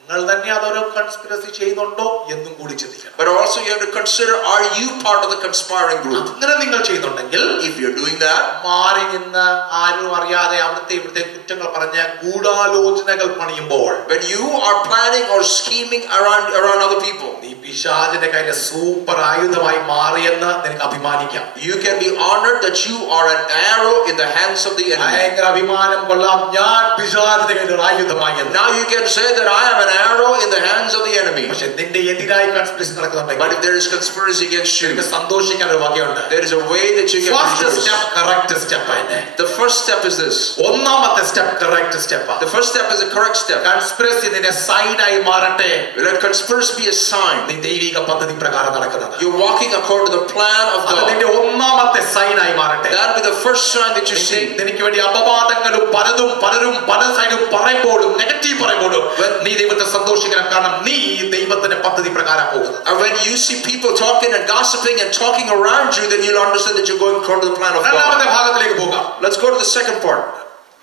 നിങ്ങൾ തന്നെ അതൊരു കൺസ്പിറസി ചെയ്യുന്നുണ്ടോ എന്നും കൂടി ചിന്തിക്കണം. But also you have to consider, are you part of the conspiring group? അങ്ങനെ നിങ്ങൾ ചെയ്യുന്നുണ്ടെങ്കിൽ, If you're doing that, മാറി നിന്ന് ആരും അറിയാതെ അവിടുത്തെ ഇവിടുത്തെ കുറ്റങ്ങൾ പറഞ്ഞ ഗൂഢാലോചനകൾ പണിയുമ്പോൾ, when you are planning or scheming around other people, നീ പിശാചിന്റെ കയ്യിലെ സൂപ്പർ ആയുധമായി മാറിയെന്ന് നിനക്ക് അഭിമാനിക്കാം. you can be honored that you are an arrow in the hands of the enemy. ഭയങ്കര അഭിമാനം കൊള്ളാം, ഞാൻ പിശാചിന്റെ കയ്യിലെ ആയുധമായി. Now you can say that I am an arrow in the hands of the enemy. പക്ഷെ നിന്റെ എതിരായി conspiracy നടക്കുന്നുണ്ടെങ്കിൽ, But if there is conspiracy against you, നിനക്ക് സന്തോഷിക്കാൻ ഒരു വകയുണ്ട്. there is a way that you can first rejoice. Step correct step ആണ്. The first step is this. ഒന്നാമത്തെ step correct step. The first step is a correct step. Conspiracy നിന്റെ സൈനായി മാറട്ടെ. Let conspiracy be a sign. നീ ദൈവിക പദ്ധതി പ്രകാരം നടക്കുന്നത്. You're walking according to the plan of അത് God. നിന്റെ ഒന്നാമത്തെ സൈനായി മാറട്ടെ. That will be the first sign that you see. നിനക്ക് വേണ്ടി അപവാദങ്ങളും പലരും പല സൈഡും പറയുമ്പോഴും നെഗറ്റീവ് പറയുമ്പോഴും നീ ദൈവത്തെ സന്തോഷിക്കണം. കാരണം നീ ദൈവത്തിന്റെ പദ്ധതി പ്രകാരം പോകുന്നത്. And when you see people talking and gossiping and talking around you, then you'll understand that you're going according to the plan of രണ്ടാമത്തെ God. ഭാഗത്തിലേക്ക് പോകാം. Let's go to the second part.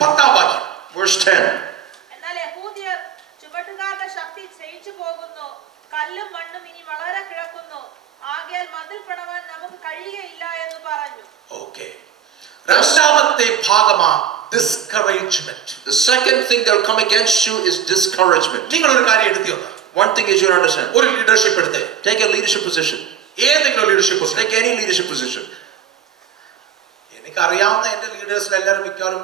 10ാം വാക്യം, Verse 10. എന്നാൽ യഹൂദ്യർ ചുവട്ടുകാരുടെ ശക്തി ക്ഷയിച്ചു പോകുന്നു, കല്ലും മണ്ണും ഇനി വളരെ കിടക്കുന്നു, ആകയാൽ മതിൽ പണിവാൻ നമുക്ക് കഴിയുകയില്ല എന്ന് പറഞ്ഞു. ഓക്കേ, രണ്ടാമത്തെ ഭാഗമാ discouragement. The second thing that will come against you is discouragement. നിങ്ങൾ ഒരു കാര്യം എടുത്തു. One thing is you understand. ഒരു ലീഡർഷിപ്പ് എടുത്ത്, Take a leadership position. ഏതെങ്കിലും leadership position. Take any leadership position. എനിക്കറിയാവുന്ന എന്റെ ലീഡേഴ്സിൽ എല്ലാവരും മിക്കവാറും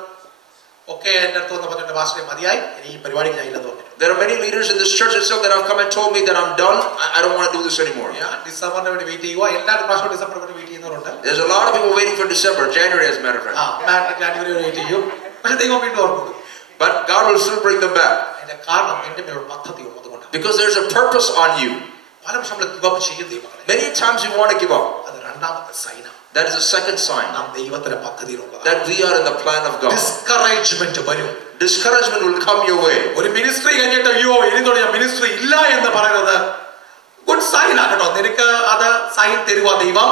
ഒക്കെ എന്റെ അടുത്ത് വന്ന് പറഞ്ഞിട്ട് പാസ്റ്ററെ മതിയായി, ഇനി ഈ പരിപാടിക്ക് ഞാൻ ഇല്ലെന്ന് പറഞ്ഞു. There are many leaders in this church itself that have come and told me that I'm done. I don't want to do this anymore. ഞാൻ ഡിസംബറിന് വേണ്ടി വെയിറ്റ് ചെയ്യുക. എല്ലാവരും പ്രാവശ്യം ഡിസംബറിന് വേണ്ടി വെയിറ്റ് ചെയ്യുന്നവരുണ്ട്. There's a lot of people waiting for December, January as a matter of fact. ജാനുവരി വെയിറ്റ് ചെയ്യും. പക്ഷെ ദൈവം വീണ്ടും ഓർക്കുന്നു. But God will still bring them back. അതിന്റെ കാരണം എന്റെ മേലുള്ള പദ്ധതി ഉള്ളതുകൊണ്ട്. Because there's a purpose on you. പല പക്ഷെ നമ്മൾ ഗിവ് അപ്പ് ചെയ്യും ദൈവങ്ങളെ. Many times you want to give up. അത് രണ്ടാമത്തെ സൈനാണ്. That is a second sign നാം ദൈവത്തിന്റെ പദ്ധതിയിലുള്ളതാണ്. that we are in the plan of God. Discouragement വരും. Discouragement will come your way. ഒരു മിനിസ്ട്രി കഴിഞ്ഞിട്ട് അയ്യോ ഇനിത്തോടെ ഞാൻ മിനിസ്ട്രി ഇല്ല എന്ന് പറയുന്നത് ഗുഡ് സൈൻ ആകട്ടോ. നിനക്ക് അത് സൈൻ തരുവാ ദൈവം.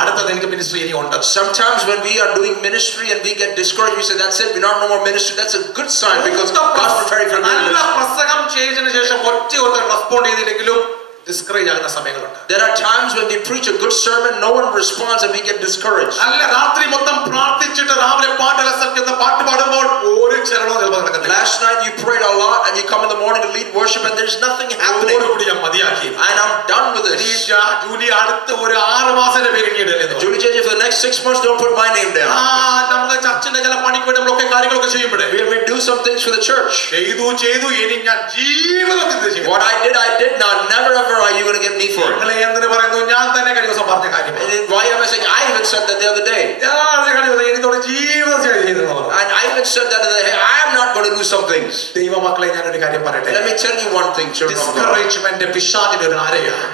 അടുത്തത് എനിക്ക് മിനിസ്ട്രി ഇനി ഉണ്ട്. Sometimes when we are doing ministry and we get discouraged, we say that's it, we're not no more ministry. That's a good sign because God's preparing for നല്ല ministry. പ്രസംഗം ചെയ്തതിനു ശേഷം ഒറ്റ റെസ്പോണ്ട് ചെയ്തില്ലെങ്കിലും ഡിസ്കറേജ് ആകുന്ന സമയങ്ങളുണ്ട്. There are times when we preach a good sermon, no one responds and we get discouraged. അല്ല, രാത്രി മൊത്തം പ്രാർത്ഥിച്ചിട്ട് രാവിലെ പാട്ട് പാടുമ്പോൾ ഒരു ചലനവും ചിലപ്പോൾ നടക്കുന്നില്ല. Last night you prayed a lot and you come in the morning to lead worship and there's nothing happening. ഞാൻ മതിയാക്കി. And I'm done with this. Julie അടുത്ത ഒരു 6 മാസത്തെ പേര് ഇടല്ലേ. Julie JJ, for the next 6 months, don't put my name down. നമ്മുടെ ചർച്ചിന്റെ ചില പണിക്ക് വേണ്ടി നമ്മളൊക്കെ കാര്യങ്ങളൊക്കെ ചെയ്യുമ്പോഴേ We have to do some things for the church. ചെയ്തു ഇനി ഞാൻ ജീവിതത്തിൽ ചെയ്യും. What I did. Now never ever are you going to get me for it. നിങ്ങളെ എന്തിനു പറയുന്നു? ഞാൻ തന്നെ കഴിഞ്ഞ ദിവസം പറഞ്ഞ കാര്യം. Why am I saying? I even said that the other day. ഞാൻ കഴിഞ്ഞ ദിവസം എനിത്തോടെ ജീവിതം ചെയ്തു. And I even said that I am not going going to do some things. ദൈവമക്കളെ ഞാൻ ഒരു കാര്യം പറയട്ടെ. Let me tell you one thing, children of God. Discouragement പിശാചിന്റെ ഒരു ആരയാണ്.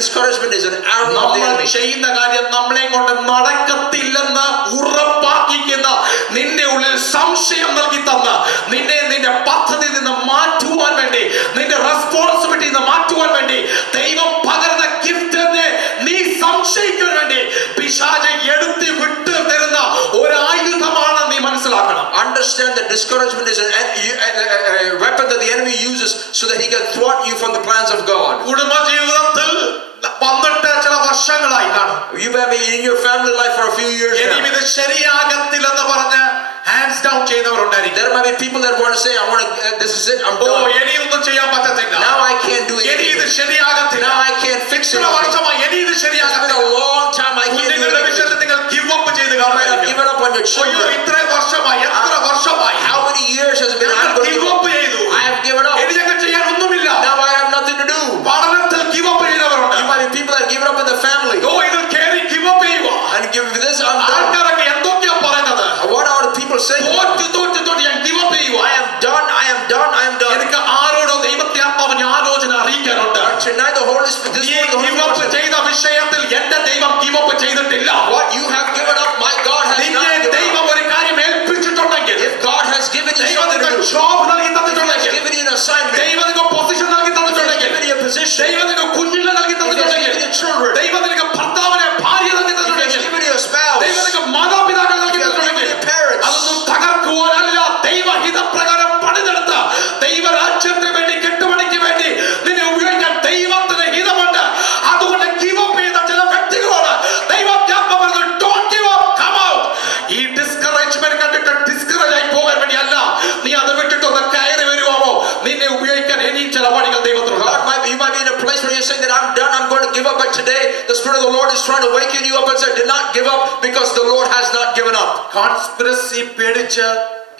Discouragement is an arrow of the enemy. നമ്മൾ ചെയ്യുന്ന കാര്യം നമ്മളെ കൊണ്ട് നടക്കത്തില്ലെന്ന് ഉറപ്പാക്കിക്കുന്ന, നിന്റെ ഉള്ളിൽ സംശയം നൽകി തന്ന, നിന്നെ നിന്റെ പദ്ധതിയിൽ നിന്ന് മാറ്റുവാൻ വേണ്ടി, നിന്റെ റെസ്പോൺസിബിലിറ്റി നിന്ന് മാറ്റുവാൻ വേണ്ടി ദൈവം പകർന്ന ഗിഫ്റ്റിനെ നീ സംശയിക്കാൻ വേണ്ടി പിശാച് എടുത്ത് വിട്ടു തരുന്ന ഒരു ആയുധമാണ് നീ മനസ്സിലാക്കണം. Understand that discouragement is a weapon that the enemy uses so that he can thwart you from the plans of God. കുടുംബ ജീവിതത്തിൽ വന്നിട്ട് ചില വർഷങ്ങളായി കാണും. You may be in your family life for a few years now. ഇനി ഇത് ശരിയാകത്തില്ലെന്ന് പറഞ്ഞ് hands down ചെയ്യുന്നവരുണ്ടായിരിക്കും. There might be people that want to say, I want to, this is it, I'm done. ഇനി ഒന്നും ചെയ്യാൻ പറ്റത്തില്ല. Now I can't do it. ഇനി ഇത് ശരിയാകത്തില്ല. Now I can't fix it. വർഷമായി ഇനി ഇത് ശരിയാകത്തില്ല. It's been a long time I can't do it. വിഷയത്തിൽ നിങ്ങൾ give up ചെയ്ത് You might have given up on your children. ഇത്രയും വർഷമായി, എത്ര വർഷമായി, How many years has it been? I'm going to give up ചെയ്തു. I have given up. ഇനി ഞങ്ങൾ ചെയ്യാൻ ഒന്നുമില്ല. Now I have nothing to do. പഠനത്തിൽ give up ചെയ്യുന്നവരുണ്ട്. You might be people that have given up in the family. ഇതിൽ കേറി give up ചെയ്യുക. And give this, I'm done. ആൾക്കാരൊക്കെ എന്തൊക്കെയാ പറയുന്നത്? What are the people saying? തോറ്റ് ഞാൻ give up ചെയ്യുക. I am done, I am done, I am done. എനിക്ക് ആരോടോ ദൈവത്തെ ആത്മാവിനെ ആലോചന അറിയിക്കാനുണ്ട്. Tonight the Holy Spirit, this morning the Holy give up Spirit, ചെയ്ത വിഷയത്തിൽ എന്റെ ദൈവം give up ചെയ്തിട്ടില്ല. what you have given up, my God has not given up. ദൈവം ഒരു കാര്യം ഏൽപ്പിച്ചിട്ടുണ്ടെങ്കിൽ, If God has given you ദൈവം something to നിങ്ങൾക്ക് do, job നൽകി He has തന്നിട്ടുണ്ടെങ്കിൽ, given you an assignment, ദൈവം നിങ്ങൾക്ക് പൊസിഷൻ നൽകി He has തന്നിട്ടുണ്ടെങ്കിൽ, given you a position, ദൈവം നിങ്ങൾക്ക് കുഞ്ഞുങ്ങളെ നൽകി He has തന്നിട്ടുണ്ടെങ്കിൽ, given you children, ദൈവം നിങ്ങൾക്ക് ഭർത്താവിനെ ഭാര്യ നൽകി He has തന്നിട്ടുണ്ടെങ്കിൽ, given you a spouse, ദൈവം നിങ്ങൾക്ക് മാതാപിതാക്കൾ നൽകി He has given തന്നിട്ടുണ്ടെങ്കിൽ, you parents. അതൊന്നും തകർക്കുവാനല്ല, ദൈവഹിതപ്രകാരം പണിതെടുത്ത ദൈവരാജ്യത്തിന് വേണ്ടി, കെട്ടുപണിക്ക് വേണ്ടി നിന്നെ ഉപയോഗിക്കാൻ ദൈവത്തിന് ഹിതമുണ്ട്. അതുകൊണ്ട് give up ചെയ്ത ചില വ്യക്തികളോട് ദൈവം don't give up, come out. ഈ ഡിസ്കറേജ്മെന്റ് കണ്ടിട്ട് ഡിസ്കറേജ് ആയി പോകാൻ വേണ്ടിയല്ല, നീ അത് വിട്ടിട്ടൊന്ന് കയറി വരുവാമോ, നിന്നെ ഉപയോഗിക്കാൻ ഇനിയും ചില വഴികൾ ദൈവത്തിനുണ്ട്. You might be in a place where you're saying that I'm done, I'm going to give up, but today the Spirit of the Lord is trying to waken you up and say, do not give up, because the Lord has not given up. Conspiracy പേടിച്ച്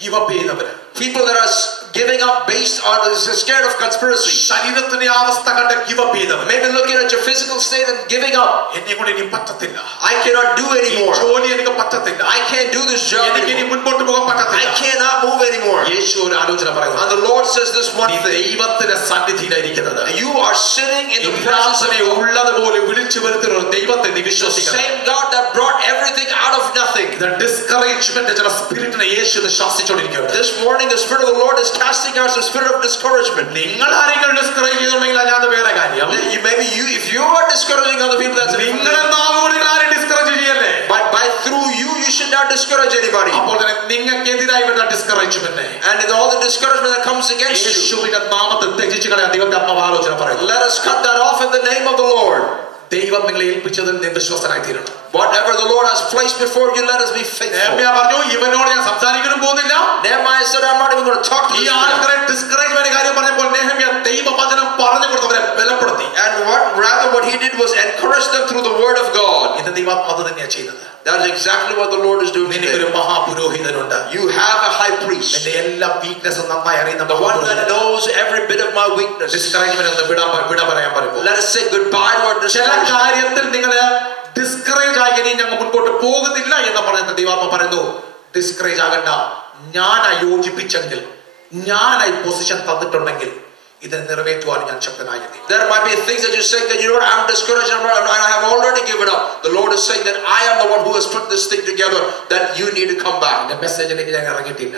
give up ചെയ്യുന്നവര്, People that are giving up based on, scared of conspiracy. ശരീരത്തിന്റെ അവസ്ഥ കണ്ട് give up ചെയ്തവർ, Maybe looking at your physical state and giving up. എന്നെ കൊണ്ട് ഇനി പറ്റത്തില്ല, I cannot do ഈ anymore. ജോലി എനിക്ക് പറ്റത്തില്ല, I can't do this job എനിക്ക് ഇനി anymore. മുൻപോട്ട് പോകാൻ I പറ്റത്തില്ല. cannot move anymore. യേശു ഒരു ആലോചന പറയുന്നു. And the Lord says this one നീ thing. ദൈവത്തിന്റെ സന്നിധിയിലായിരിക്കുന്നത്, You are sitting in the presence of ഇല്ലാത്തതിനെ ഉള്ളതുപോലെ വിളിച്ചു വരുത്തുന്ന ഒരു ദൈവത്തെ നീ the വിശ്വസിക്കണം. same God that brought everything out of nothing. ഇത് ഡിസ്കറേജ്മെന്റ് ചില സ്പിരിറ്റിനെ യേശു ശാസിച്ചുകൊണ്ടിരിക്കുകയാണ്. This morning the Spirit of the Lord is casting out the spirit of discouragement. നിങ്ങൾ ആരെങ്കിലും ഡിസ്കറേജ് ചെയ്തിട്ടുണ്ടെങ്കിൽ അത് വേറെ കാര്യം. Maybe if you are discouraging other people, that's a different നിങ്ങളെ thing. നാവുകളിൽ ആരെ ഡിസ്കറേജ് ചെയ്യല്ലേ? But through you should not discourage anybody. അപ്പോൾ തന്നെ നിങ്ങൾക്കെതിരായി വരുന്ന discouragement, And in all the discouragement that comes against you, യേശുവിന്റെ നാമത്തിൽ ത്യജിച്ച് കളയാൻ ദൈവത്തെ ആലോചന പറയുന്നു. let us cut that off in the name of the Lord. ദൈവം നിങ്ങളെ ഏൽപ്പിച്ചതിൽ നീ വിശ്വസ്തനായി തീരണം. Whatever the Lord has placed before you, let us be faithful. നെഹമ്യാ പറഞ്ഞു, ഇവനോട് ഞാൻ സംസാരിക്കാനും പോകുന്നില്ല. Nehemiah said, I'm not even going to talk to ഈ this man. ആൾക്കാരെ ഡിസ്കറേജ്മെന്റ് കാര്യം പറഞ്ഞപ്പോൾ നെഹമ്യാ ദൈവവചനം പറഞ്ഞു കൊടുത്തവരെ ബലപ്പെടുത്തി. And what he did was encourage them through the word of God. ഇത് ദൈവം അത് തന്നെയാ ചെയ്തത്. That is exactly what the Lord is doing നിനക്കൊരു today. മഹാപുരോഹിതനുണ്ട്. You have a high priest, എന്റെ എല്ലാ വീക്ക്നെസ്സും നന്നായി അറിയുന്ന the one that knows every bit of my weakness. Discouragement ഒന്ന് വിട പറയാൻ പറയുമ്പോൾ Let us say goodbye to our ചില discouragement. കാര്യത്തിൽ നിങ്ങള് ഡിസ്കറേജ് ആയി ഇനി ഞങ്ങൾ മുൻപോട്ട് പോകുന്നില്ല എന്ന് പറയുന്ന ദൈവാത്മ പറയുന്നു, ഡിസ്കറേജ് ആകണ്ട. ഞാൻ യോജിപ്പിച്ചെങ്കിൽ, ഞാൻ ഈ പൊസിഷൻ തന്നിട്ടുണ്ടെങ്കിൽ ഇതിനെ നിറവേറ്റുവാൻ ഞാൻ ശക്തനായിരുന്നു. There might be things that you say that you know I'm discouraged and I have already given up. The Lord is saying that I am the one who has put this thing together, that you need to come back. എന്റെ മെസ്സേജിലേക്ക് ഞാൻ ഇറങ്ങിയിട്ടില്ല,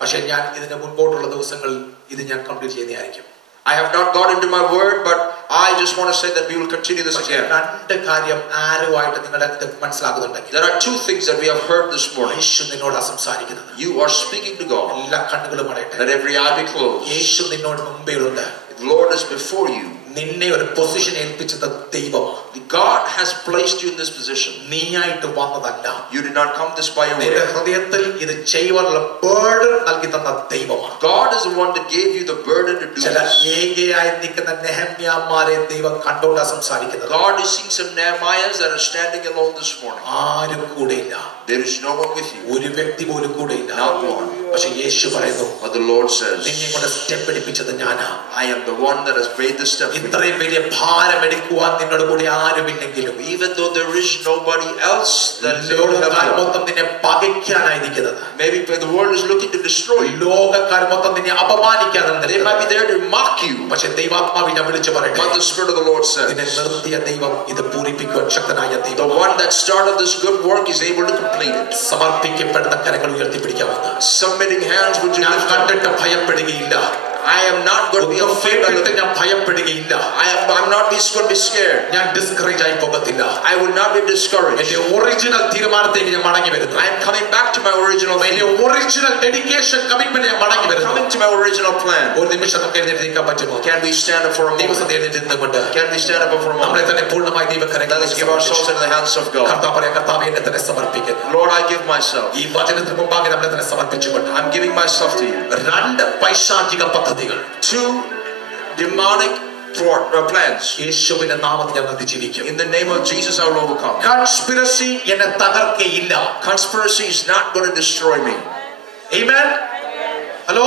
പക്ഷെ ഞാൻ ഇതിന്റെ മുൻപോട്ടുള്ള ദിവസങ്ങളിൽ ഇത് ഞാൻ കംപ്ലീറ്റ് ചെയ്യുന്നതായിരിക്കും. I have not got into my word, but I just want to say that we will continue this again. രണ്ട് കാര്യം ആരുമായിട്ട് നിങ്ങളുടെ മനസ്സിലാക്കുന്നുണ്ടെങ്കിൽ, There are two things that we have heard this morning. യേശു നിന്നോട് സംസാരിക്കുന്നത്. You are speaking to God. എല്ലാ കണ്ണുകളും അടയട്ടെ. Let every eye be closed. യേശു നിന്നോട് മുമ്പേ ഉണ്ട്. The Lord is before you. നിന്നെ ഒരു പൊസിഷൻ ഏൽപ്പിച്ചത് ദൈവമാണ്. God has placed you in this position. നീയായിട്ട് വന്നതല്ല. You did not come this by your നിന്റെ way. ഹൃദയത്തിൽ ഇത് ചെയ്യുവാനുള്ള ബർഡൻ നൽകി തന്ന ദൈവമാണ്. God is the one that gave you the burden to do ചില this. ഏകയായി നിൽക്കുന്ന നെഹമ്യാമാരെ ദൈവം കണ്ടോണ്ടാ സംസാരിക്കുന്നത്. God is seeing some Nehemiahs that are standing alone this morning. ആരും കൂടെയില്ല. There is no one with you. ഒരു വ്യക്തി പോലും കൂടെയില്ല. Not one. പക്ഷേ യേശു പറയുന്നു, But the Lord says, നിന്നെ കൊണ്ട് സ്റ്റെപ്പ് എടുപ്പിച്ചത് ഞാനാ. I am the one that has made the step. ഇത്രയും വലിയ ഭാരം എടുക്കുവാൻ നിന്നോട് കൂടി ആരുമില്ലെങ്കിലും, Even though there is nobody else that is able to help you. മൊത്തം നിന്നെ പകയ്ക്കാനായിരിക്കുന്നത്. Maybe the world is looking to destroy you. ലോകക്കാർ മൊത്തം നിന്നെ അപമാനിക്കാനാണ്. They might be there to mock you. പക്ഷേ ദൈവാത്മാവിനെ വിളിച്ചു പറയട്ടെ, But the Spirit of the Lord നിന്നെ says, നിർത്തിയ ദൈവം ഇത് പൂരിപ്പിക്കുവാൻ ശക്തനായ the ദൈവം. one that started this good work is able to complete it. സമർപ്പിക്കപ്പെടുന്ന കരങ്ങൾ ഉയർത്തിപ്പിടിക്കാവുന്ന, Submitting hands, would you ഞാൻ lift up? കണ്ടിട്ട് ഭയപ്പെടുകയില്ല, I am not going to be afraid. ഞാൻ ഭയപ്പെടുകയില്ല, I'm not going to be scared. ഞാൻ ഡിസ്കറേജ് ആയി പോകത്തില്ല. I will not be discouraged. എന്റെ ഒറിജിനൽ തീരുമാനത്തേക്ക് ഞാൻ മടങ്ങി വരുന്നു. I am coming back to my original എന്റെ ഒറിജിനൽ ഡെഡിക്കേഷൻ കമ്മിറ്റ്മെന്റ് ഞാൻ മടങ്ങി വരുന്നു. coming to my original plan. ഒരു നിമിഷം നമുക്ക് എഴുന്നേൽക്കാൻ പറ്റുമോ? Can we stand up for a moment? ദൈവസഭ എഴുന്നേൽക്കുന്നുകൊണ്ട് Can we stand up for a നമ്മളെ moment? തന്നെ പൂർണ്ണമായി Let ദൈവകരങ്ങളിൽ us give ourselves into the hands of God. കർത്താവ് പറയാം, കർത്താവേ എന്നെ തന്നെ സമർപ്പിക്കുന്നു. Lord, I give myself. ഈ വചനത്തിന് മുമ്പാകെ നമ്മളെ തന്നെ സമർപ്പിച്ചുകൊണ്ട് I'm giving myself to you. രണ്ട് പൈശാചിക പദ്ധതികൾ 2 demonic plans. യേശുവിന്റെ നാമത്തിൽ ഞാൻ അതിജീവിക്കും. In the name of Jesus, I will overcome. Conspiracy എന്നെ തകർക്കയില്ല. Conspiracy is not going to destroy me. Amen. Hello,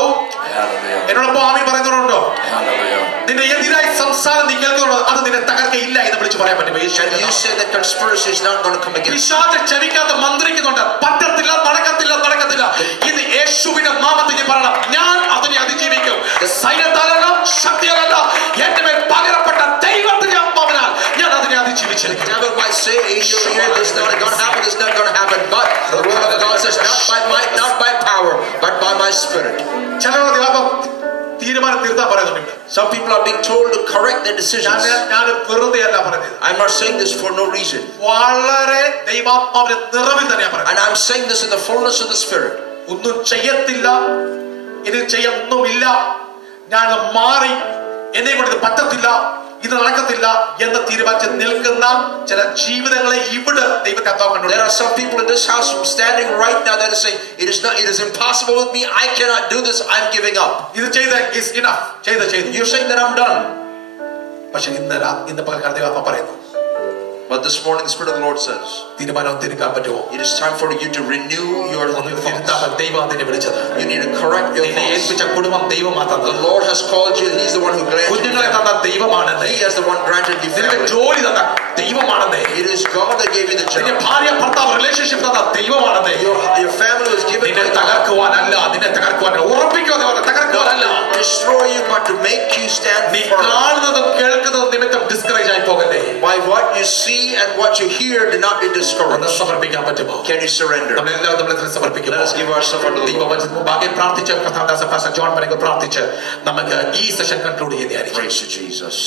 Hallelujah. എന്നോടൊപ്പം ആമേൻ പറയുന്നവരുണ്ടോ? Hallelujah. നിന്റെ എതിരായി സംസാരം നീ കേൾക്കുന്നുണ്ടോ? അത് നിന്നെ തകർക്കയില്ല എന്ന് വിളിച്ച് പറയാൻ പറ്റും. And you say that conspiracy is not going to come against you. പിശാച് ചെവിക്കാത്ത മന്ത്രിക്കുന്നുണ്ട്, പറ്റത്തില്ല, നടക്കത്തില്ല, നടക്കത്തില്ല. ഇത് യേശുവിന്റെ നാമത്തിൽ നീ പറയണം, ഞാൻ അതിനെ അതിജീവിക്കും. സൈന്യത്താലല്ല, ശക്തിയാലല്ല, എന്റെ മേൽ പകരപ്പെട്ട ദൈവത്തിന്റെ ആത്മാവിനാൽ ഞാൻ അതിനെ അതിജീവിച്ചിരിക്കും. The devil might say in your ear, this is not going to happen, this is not going to happen. But the word of God says, not by might, not by power, but by my spirit. ചിലരുടെ തീരുമാനം തിരുത്താൻ പറയുന്നുണ്ട്. Some people are being told to correct their decisions. ഞാൻ വെറുതെ അല്ല പറഞ്ഞത്. I'm not saying this for no reason. വളരെ ദൈവാത്മാവിന്റെ നിറവിൽ തന്നെയാണ് പറയുന്നത്. And I'm saying this in the fullness of the Spirit. ഒന്നും ചെയ്യത്തില്ല, ഇത് ചെയ്യാൻ ഒന്നുമില്ല, ഞാൻ മാറി, എന്നെ കൊണ്ട് ഇത് പറ്റത്തില്ല, ഇത് നടക്കത്തില്ല എന്ന് തീരുമാനിച്ച് നിൽക്കുന്ന ചില ജീവിതങ്ങളെ ഇവിടെ ദൈവത്തെ കണ്ടു. There are some people in this house standing right now that is saying, it is impossible with me, I cannot do this, I'm giving up. ഇത് ചെയ്ത is enough, ചെയ്തു. You're saying that I'm done. പക്ഷെ ഇന്ന് പകൽക്കാലം ദൈവാത്മാവ് പറയുന്നു, But this morning the Spirit of the Lord says, തീരുമാനം തിരുക്കാൻ പറ്റുമോ? it is time for you to renew your thoughts. ദൈവം നിന്നെ വിളിച്ചത്, You need to correct your നിന്നെ thoughts. ഏൽപ്പിച്ച കുടുംബം ദൈവമാണ് The തന്നത്. Lord has called you, He's the one who granted കുഞ്ഞുങ്ങളെ you. തന്ന ദൈവമാണ്. He is the one granted you നിനക്ക് family. ജോലി തന്ന ദൈവമാണെന്നേ. It is God that gave you the നിന്റെ job. ഭാര്യ ഭർത്താവ് റിലേഷൻഷിപ്പ് തന്ന ദൈവമാണെന്നേ. Your family was given നിന്നെ to God. തകർക്കുവാനല്ല, നിന്നെ തകർക്കുവാനല്ല, ഉറപ്പിക്കുവാൻ തകർക്കുവാനല്ല. Destroy you, but to make you stand നീ firm. കാണുന്നതും കേൾക്കുന്നതും നിമിത്തം ഡിസ്കറേജ് ആയി പോകല്ലേ. By what you see and what you hear, do not be discouraged. സമർപ്പിക്കാൻ പറ്റുമോ? Can you surrender? നമ്മളെല്ലാവരും നമ്മളെ സമർപ്പിക്കും. Let us give ourselves unto the Lord. മുമ്പാകെ പ്രാർത്ഥിച്ച് കർത്താവ് ജോൺ പരക്കെ പ്രാർത്ഥിച്ച് നമുക്ക് ഈ സെഷൻ കൺക്ലൂഡ് ചെയ്യുന്നതായിരിക്കും. Praise to Jesus.